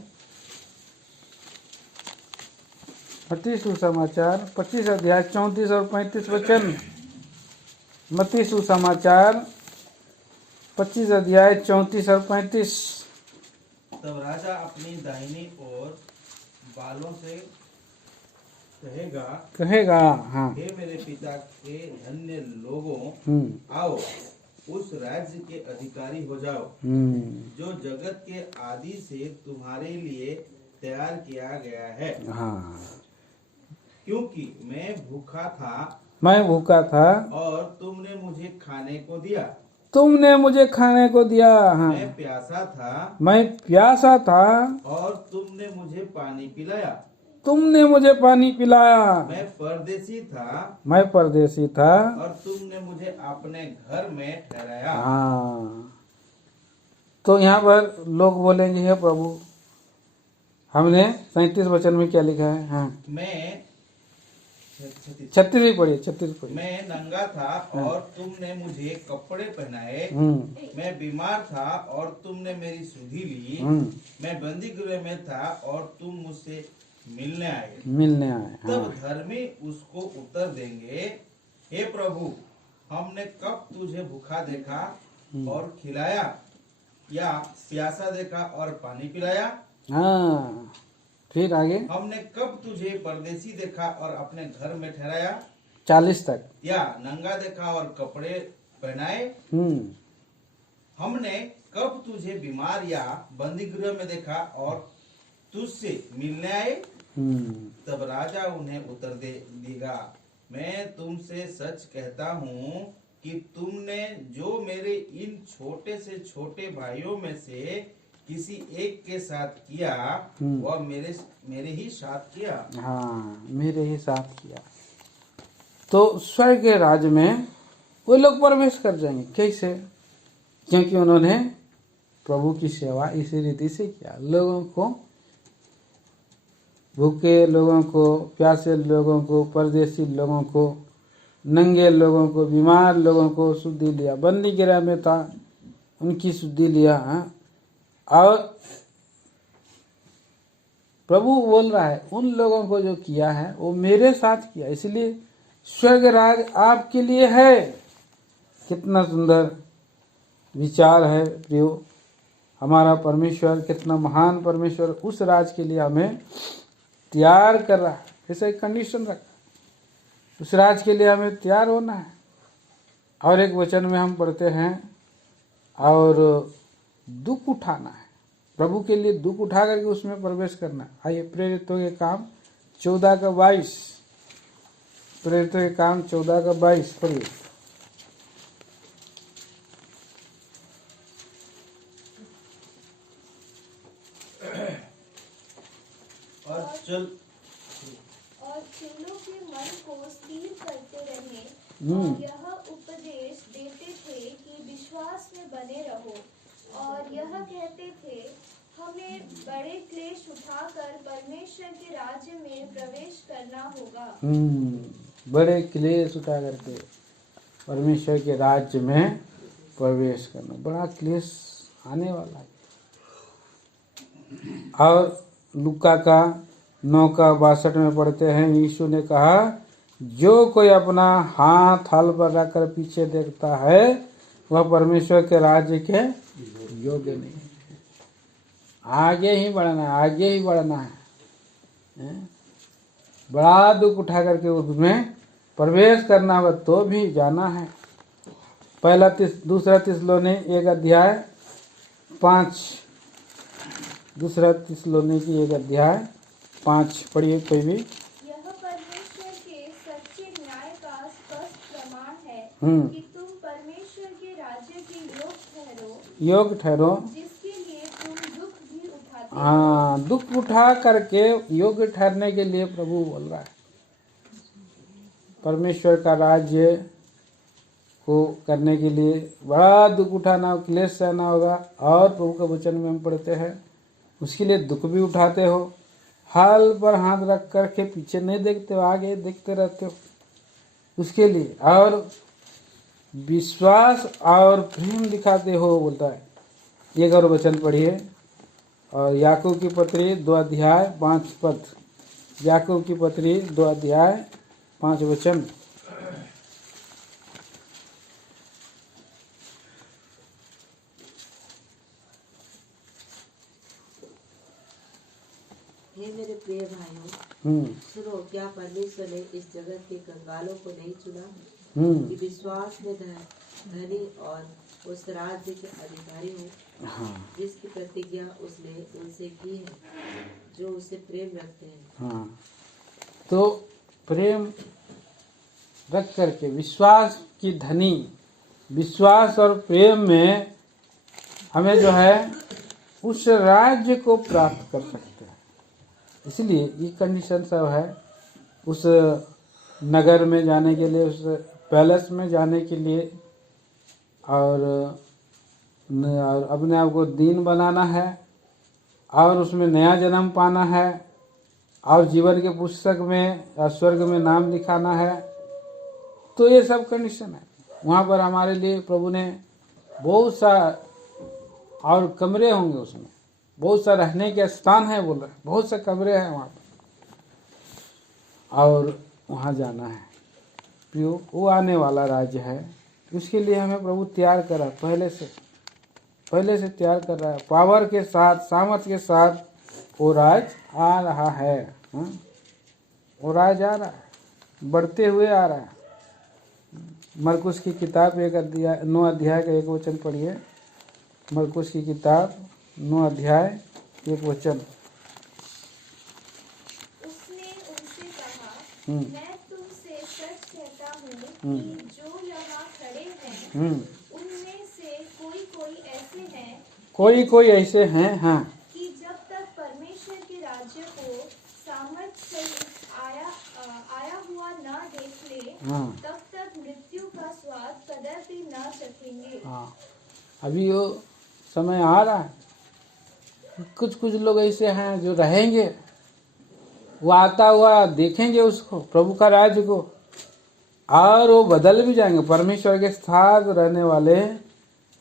मत्ती सुसमाचार 25 अध्याय 34 और 35 वचन। मत्ती सुसमाचार 25 अध्याय 34 और 35। तब राजा अपनी दाहिनी ओर बालों से कहेगा, हाँ। हे मेरे पिता के धन्य लोगों, आओ उस राज्य के अधिकारी हो जाओ जो जगत के आदि से तुम्हारे लिए तैयार किया गया है। हाँ। क्योंकि मैं भूखा था और तुमने मुझे खाने को दिया, तुमने मुझे खाने को दिया। हाँ। मैं प्यासा था और तुमने मुझे पानी पिलाया, तुमने मुझे पानी पिलाया। मैं परदेसी था और तुमने मुझे अपने घर में ठहराया। हाँ। तो यहाँ पर लोग बोलेंगे, हे प्रभु, हमने 37 वचन में क्या लिखा है? हाँ। मैं 36 पढ़िए। मैं नंगा था और तुमने मुझे कपड़े पहनाए, मैं बीमार था और तुमने मेरी सुधि ली, मैं बंदी गृह में था और तुम मुझसे मिलने आए। तब धर्मी उसको उत्तर देंगे, हे प्रभु, हमने कब तुझे भूखा देखा और खिलाया, या प्यासा देखा और पानी पिलाया? हाँ। फिर आगे, हमने कब तुझे परदेसी देखा और अपने घर में ठहराया? 40 तक। या नंगा देखा और कपड़े पहनाए? हमने कब तुझे बीमार या बंदी गृह में देखा और तुझसे मिलने आए? तब राजा उन्हें उत्तर देगा, मैं तुमसे सच कहता हूँ कि तुमने जो मेरे इन छोटे से छोटे भाइयों में से किसी एक के साथ किया, वह मेरे ही साथ किया। हाँ, मेरे ही साथ किया। तो स्वर्ग के राज्य में वो लोग प्रवेश कर जाएंगे। कैसे? क्योंकि उन्होंने प्रभु की सेवा इसी रीति से किया। लोगों को, भूखे लोगों को, प्यासे लोगों को, परदेसी लोगों को, नंगे लोगों को, बीमार लोगों को शुद्धि लिया। बंदी गृह में था, उनकी शुद्धि लिया। और प्रभु बोल रहा है, उन लोगों को जो किया है वो मेरे साथ किया। इसलिए स्वर्ग राज आपके लिए है। कितना सुंदर विचार है प्रियो। हमारा परमेश्वर कितना महान परमेश्वर, उस राज के लिए हमें तैयार कर रहा है। ऐसा एक कंडीशन रखा, उस राज के लिए हमें तैयार होना है। और एक वचन में हम पढ़ते हैं, और दुख उठाना है, प्रभु के लिए दुख उठा करके उसमें प्रवेश करना है। आइए प्रेरितों के काम 14 का 22, प्रेरितों के काम 14 का 22 पढ़िए। और चेलों के मन को स्थिर करते रहे और यह उपदेश देते थे कि विश्वास में बने रहो, और यह कहते थे, हमें बड़े क्लेश उठाकर परमेश्वर के राज्य में प्रवेश करना होगा। बड़े क्लेश उठा करके परमेश्वर के राज्य में प्रवेश करना, बड़ा क्लेश आने वाला है। और लूका का 9 का 62 में पढ़ते हैं, यीशु ने कहा, जो कोई अपना हाथ हल पर रखकर पीछे देखता है वह परमेश्वर के राज्य के योग्य नहीं है। आगे ही बढ़ना है। बड़ा दुख उठा करके उसमें प्रवेश करना होगा, तो भी जाना है। दूसरा थिस्सलुनी 1 अध्याय 5, दूसरा थिस्सलुनी की 1 अध्याय 5 पढ़िए कोई भी। यह परमेश्वर के सच्चे न्याय का स्पष्ट प्रमाण है कि तुम परमेश्वर के राज्य के योग ठहरो, जिसके लिए तुम दुख भी उठाते हो। हाँ, दुख उठा करके योग्य ठहरने के लिए प्रभु बोल रहा है। परमेश्वर का राज्य को करने के लिए बड़ा दुख उठाना, क्लेश सहना होगा। और प्रभु के वचन में हम पढ़ते हैं, उसके लिए दुख भी उठाते हो, हाल पर हाथ रख करके पीछे नहीं देखते हो, आगे देखते रहते हो उसके लिए, और विश्वास और प्रेम दिखाते हो बोलता है। एक और वचन पढ़िए, और याकूब की पत्री 2 अध्याय 5 पद। याकूब की पत्री 2 अध्याय 5 वचन। हे मेरे प्रिय भाइयों, सुनो, क्या परमेश्वर ने इस जगत के कंगालों को नहीं चुना कि विश्वास में धनी और उस राज्य के अधिकारी हो, जिसकी प्रतिज्ञा उसने उनसे की है जो उससे प्रेम रखते हैं। तो प्रेम रख करके विश्वास की धनी, विश्वास और प्रेम में हमें जो है उस राज्य को प्राप्त कर सकते हैं। इसलिए ये कंडीशन सब है उस नगर में जाने के लिए, उस पैलेस में जाने के लिए, और अपने आप को दीन बनाना है, और उसमें नया जन्म पाना है, और जीवन के पुस्तक में या स्वर्ग में नाम लिखाना है। तो ये सब कंडीशन है। वहाँ पर हमारे लिए प्रभु ने बहुत सा और कमरे होंगे, उसमें बहुत सा रहने के स्थान है, बोल रहे हैं बहुत से कमरे हैं वहाँ पर, और वहाँ जाना है। प्रियो, वो आने वाला राज्य है, उसके लिए हमें प्रभु तैयार करा, पहले से तैयार कर रहा है। पावर के साथ, सामर्थ के साथ वो राज आ रहा है। वो राज आ रहा है, बढ़ते हुए आ रहा है। मरकुस की किताब 9 अध्याय का 1 वचन पढ़िए। मरकुस की किताब 9 अध्याय 1 वचन। उसने उनसे कहा, मैं तुमसे सच कहता हूँ कि जो यहाँ खड़े हैं उनमें से कोई ऐसे हैं हाँ, कि जब तक परमेश्वर के राज्य को सामर्थ्य सहित आया हुआ न देख ले, तब तक मृत्यु का स्वाद कदापि न चखेंगे। अभी वो समय आ रहा है, कुछ लोग ऐसे हैं जो रहेंगे, वो आता हुआ देखेंगे उसको, प्रभु का राज्य को, और वो बदल भी जाएंगे। परमेश्वर के साथ रहने वाले,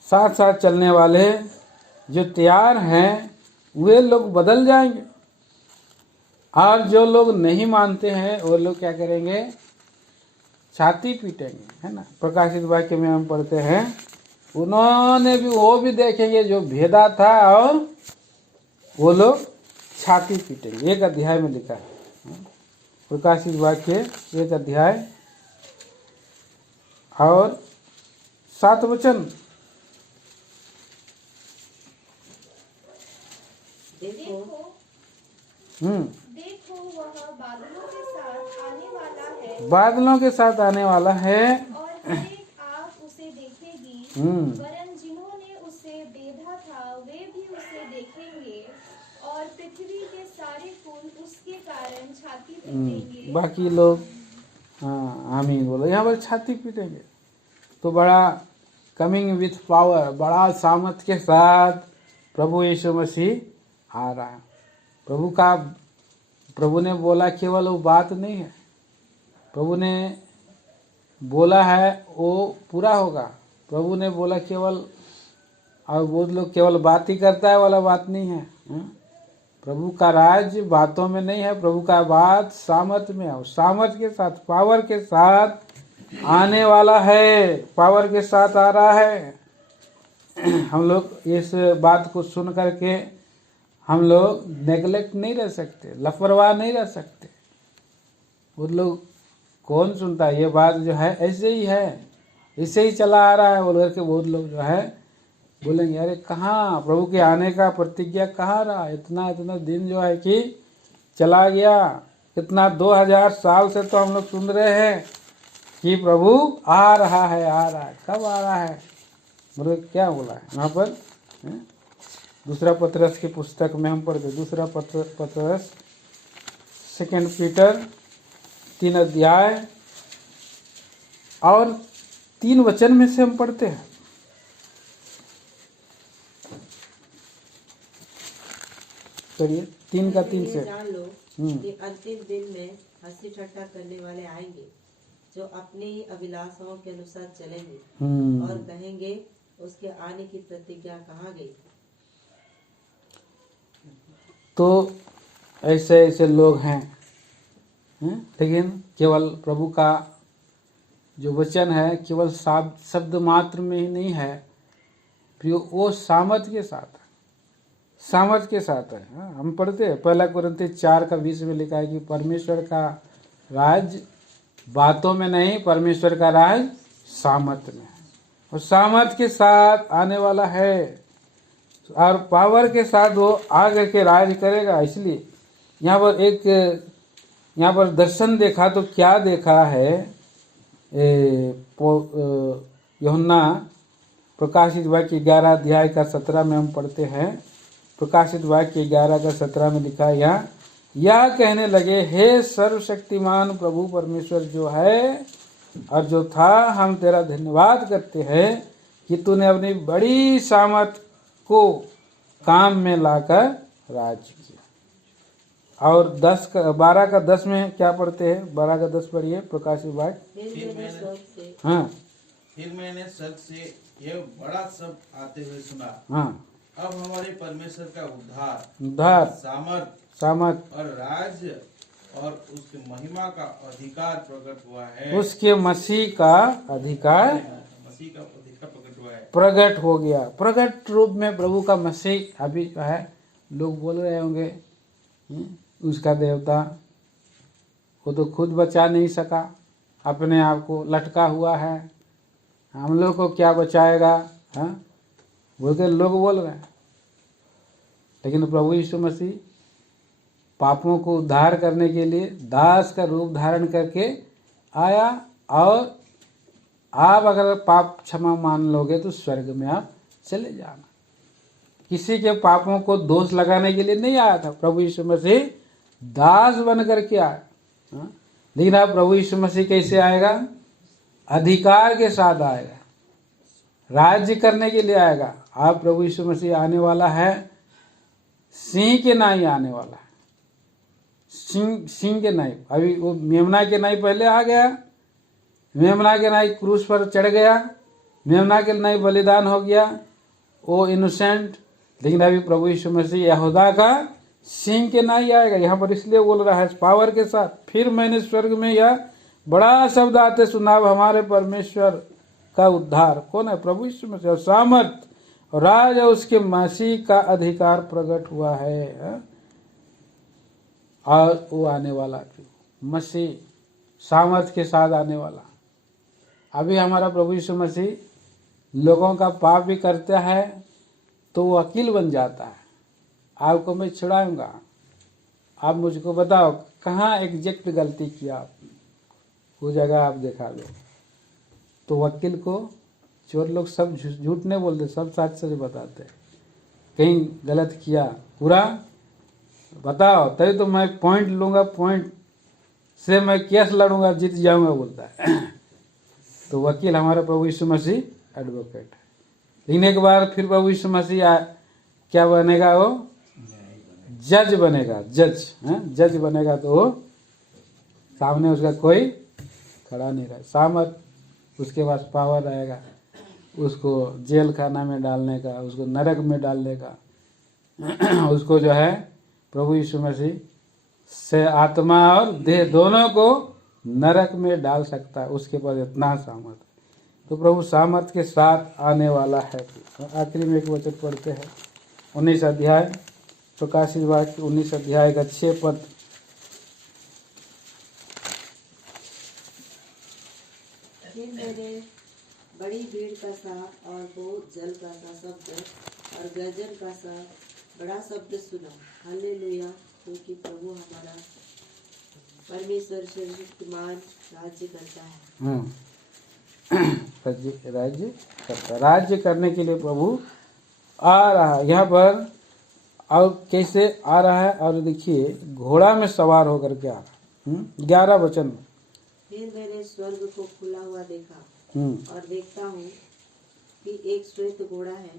साथ साथ चलने वाले जो तैयार हैं, वे लोग बदल जाएंगे। और जो लोग नहीं मानते हैं वो लोग क्या करेंगे? छाती पीटेंगे, है ना। प्रकाशित वाक्य में हम पढ़ते हैं, उन्होंने भी, वो भी देखेंगे जो भेदा था, और वो लोग छाती पीटेंगे। 1 अध्याय में लिखा है, प्रकाशित वाक्य 1 अध्याय और 7 वचन। देखो वह बादलों के साथ आने वाला है, बादलों के साथ आने वाला है, और हर एक आँख उसे देखेगी, वरन जिन्होंने उसे बेधा था वे भी उसे देखेंगे, और पृथ्वी के सारे कुल उसके कारण छाती पीटेंगे। बाकी लोग हाँ आमीन बोलो, यहाँ पर छाती पीटेंगे। तो बड़ा कमिंग विथ पावर, बड़ा सामर्थ के साथ प्रभु यीशु मसीह आ रहा है। प्रभु ने बोला केवल वो बात नहीं है, प्रभु ने बोला है वो पूरा होगा। प्रभु ने बोला केवल, और वो लोग केवल बात ही करता है वाला बात नहीं है। प्रभु का राज बातों में नहीं है, प्रभु का बात सामर्थ्य में है। सामर्थ्य के साथ, पावर के साथ आने वाला है, पावर के साथ आ रहा है। हम लोग इस बात को सुन करके हम लोग नेगलेक्ट नहीं रह सकते, लापरवाह नहीं रह सकते। वो लोग कौन सुनता है? ये बात जो है ऐसे ही है, ऐसे ही चला आ रहा है बोल करके बहुत लोग जो है बोलेंगे, अरे कहाँ प्रभु के आने का प्रतिज्ञा कहाँ रहा? इतना दिन जो है कि चला गया, कितना 2000 साल से तो हम लोग सुन रहे हैं कि प्रभु आ रहा है, आ रहा है। कब आ रहा है? बोले क्या बोला है वहाँ पर? दूसरा पतरस की पुस्तक में हम पढ़ते, दूसरा पतरस 2 पीटर 3 अध्याय और 3 वचन में से हम पढ़ते हैं। करिए 3 का 3 ये से। जान लो कि अंतिम दिन में हंसी ठट्ठा करने वाले आएंगे, जो अपने ही अभिलाषाओं के अनुसार चलेंगे और कहेंगे उसके आने की प्रतिज्ञा कहाँ गई। तो ऐसे ऐसे लोग हैं, लेकिन केवल प्रभु का जो वचन है केवल शब्द मात्र में ही नहीं है, वो सामर्थ के साथ है, सामर्थ के साथ है। हम पढ़ते हैं 1 कुरिन्थी 4:20 में लिखा है कि परमेश्वर का राज बातों में नहीं, परमेश्वर का राज सामर्थ में है, और सामर्थ के साथ आने वाला है और पावर के साथ वो आगे के राज करेगा। इसलिए यहाँ पर दर्शन देखा तो क्या देखा है, यूहन्ना प्रकाशित वाक्य 11 अध्याय का 17 में हम पढ़ते हैं। प्रकाशित वाक्य 11 का 17 में लिखा है, यहाँ यह कहने लगे, हे सर्वशक्तिमान प्रभु परमेश्वर जो है और जो था, हम तेरा धन्यवाद करते हैं कि तूने अपनी बड़ी सामर्थ को काम में लाकर राज किया। और 12 का 10 में क्या पढ़ते हैं? 12 का 10 पढ़िए प्रकाशित वाक्य। फिर मैंने स्वर्ग से यह बड़ा शब्द आते हुए सुना, अब हमारे परमेश्वर का उद्धार सामर्थ और राज्य और उसके महिमा का अधिकार प्रकट हुआ है। उसके मसीह का अधिकार प्रकट हुआ है, प्रकट हो गया। प्रकट रूप में प्रभु का मसीह अभी जो है, लोग बोल रहे होंगे उसका देवता, वो तो खुद बचा नहीं सका, अपने आप को लटका हुआ है, हम लोग को क्या बचाएगा, बोलते लोग बोल रहे हैं। लेकिन प्रभु यीशु मसीह पापों को उद्धार करने के लिए दास का रूप धारण करके आया, और आप अगर पाप क्षमा मान लोगे तो स्वर्ग में आप चले जाना। किसी के पापों को दोष लगाने के लिए नहीं आया था प्रभु यीशु मसीह, दास बन करके आया। लेकिन आप प्रभु यीशु मसीह कैसे आएगा? अधिकार के साथ आएगा, राज्य करने के लिए आएगा। आप प्रभु यीशु मसीह आने वाला है, सिंह के नाई आने वाला है, सिंह के नाई। अभी वो मेमना के नाई पहले आ गया, मेमना के नाई क्रूस पर चढ़ गया, मेमना के नाई बलिदान हो गया, वो इनोसेंट। लेकिन अभी प्रभु यीशु मसीह यहूदा का सिंह के नाई आएगा। यहाँ पर इसलिए बोल रहा है पावर के साथ, फिर मैंने स्वर्ग में यह बड़ा शब्द आते सुना, हमारे परमेश्वर का उद्धार। कौन है? प्रभु यीशु मसीह। और सामर्थ और राज और उसके मसीह का अधिकार प्रकट हुआ है, और वो आने वाला मसीह सामर्थ के साथ आने वाला। अभी हमारा प्रभु यीशु मसीह लोगों का पाप भी करता है तो वो वकील बन जाता है, आपको मैं छुड़ाऊंगा, आप मुझको बताओ कहाँ एग्जैक्ट गलती किया आपने, वो जगह आप दिखा दो। तो वकील को चोर लोग सब झूठ नहीं बोलते, सब सच सच बताते, कहीं गलत किया पूरा बताओ तभी तो मैं पॉइंट लूंगा, पॉइंट से मैं केस लड़ूंगा, जीत जाऊंगा बोलता है। तो वकील हमारा प्रभु यीशु मसीह एडवोकेट है। लेकिन एक बार फिर प्रभु यीशु मसीह क्या बनेगा? वो जज बनेगा, जज बनेगा। तो वो सामने उसका कोई खड़ा नहीं रहा। सामर्थ उसके पास पावर रहेगा, उसको जेल खाना में डालने का, उसको नरक में डालने का, उसको जो है प्रभु यीशु मसीह से आत्मा और देह दोनों को नरक में डाल सकता है, उसके पास इतना सामर्थ। तो प्रभु सामर्थ के साथ आने वाला है। आखिरी में एक वचन पढ़ते हैं 19 अध्याय प्रकाशित वाक्य 19 अध्याय का 6 पद। फिर मैंने बड़ी भीड़ का सा और बहुत जल का सा शब्द और गर्जन का सा बड़ा शब्द सुना, हालेलुया, क्योंकि प्रभु हमारा परमेश्वर सर्वशक्तिमान राज्य करता है। राज्य करता, राज्य करने के लिए प्रभु आ रहा है यहाँ पर। और कैसे आ रहा है? और देखिए घोड़ा में सवार होकर के आ रहा है। 11 वचन। फिर मैंने स्वर्ग को खुला हुआ देखा, और देखता हूँ कि एक श्वेत घोड़ा है,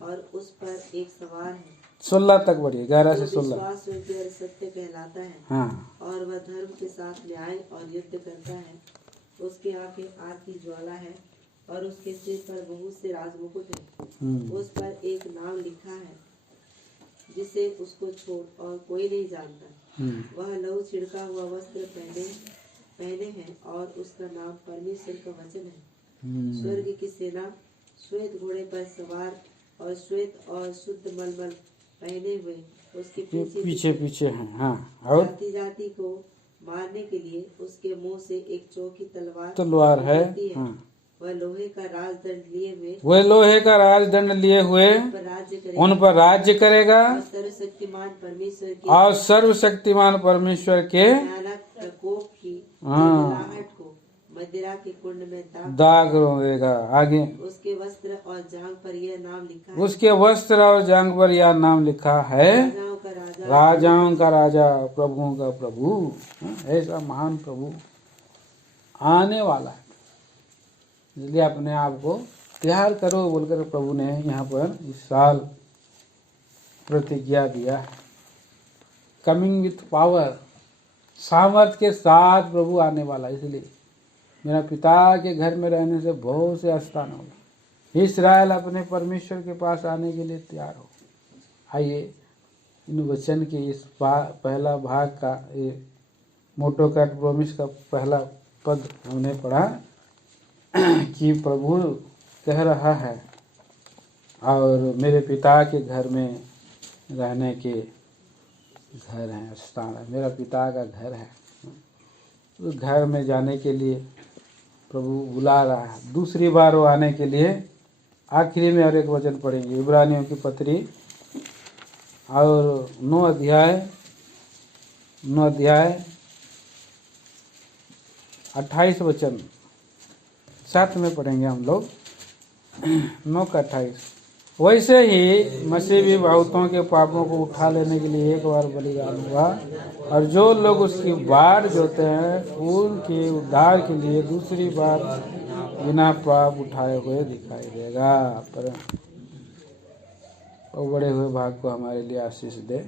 और उस पर एक सवार है, 16 तक बढ़िए, 11 से जो 16। विश्वास योग्य और सत्य कहलाता है हाँ और वह धर्म के साथ न्याय और युद्ध करता है। उसकी आंखें आग की ज्वाला है और उसके सिर पर बहुत से राजमुकुट है। उस पर एक नाम लिखा है जिसे उसको छोड़ और कोई नहीं जानता। वह लहू छिड़का हुआ वस्त्र पहने हैं और उसका नाम परमेश्वर का वचन है। स्वर्ग की सेना श्वेत घोड़े पर सवार और श्वेत और शुद्ध मलमल पहने हुए उसके पीछे पीछे हैं। हाँ और जाति जाति को मारने के लिए उसके मुंह से एक चौकी तलवार है। निकलती है। हाँ। वह लोहे का राजदंड लिए हुए वह लोहे का राजदंड लिए हुए उन पर राज्य करेगा और सर्वशक्तिमान परमेश्वर के और सर्वशक्तिमान परमेश्वर के भयानक प्रकोप की हाँ। जलाहट को मदिरा के कुंड में दाग देगा। आगे उसके वस्त्र और जांग पर यह नाम लिखा है, उसके वस्त्र और जांग पर यह नाम लिखा है, राजाओं का राजा, राजाओं का राजा, प्रभुओं का प्रभु। ऐसा महान प्रभु आने वाला है। इसलिए अपने आप को तैयार करो बोलकर प्रभु ने यहाँ पर इस साल प्रतिज्ञा दिया है। कमिंग विथ पावर, सामर्थ के साथ प्रभु आने वाला। इसलिए मेरा पिता के घर में रहने से बहुत से स्थान होगा। इस्राएल अपने परमेश्वर के पास आने के लिए तैयार हो। आइए इन वचन के इस पहला भाग का, ये मोटो का प्रोमिस का पहला पद हमने पढ़ा कि प्रभु कह रहा है और मेरे पिता के घर में रहने के घर हैं, स्थान है, मेरा पिता का घर है। उस घर में जाने के लिए प्रभु बुला रहा है। दूसरी बार वो आने के लिए आखिरी में और एक वचन पढ़ेंगे, इब्रानियों की पत्री और 9 अध्याय 28 वचन साथ में पढ़ेंगे हम लोग। 9 का 28। वैसे ही मसीह भी बहुतों के पापों को उठा लेने के लिए एक बार बलिदान हुआ और जो लोग उसकी बाट जोते हैं उनके उद्धार के लिए दूसरी बार बिना पाप उठाए हुए दिखाई देगा। पर वो बड़े हुए भाग को हमारे लिए आशीष दे।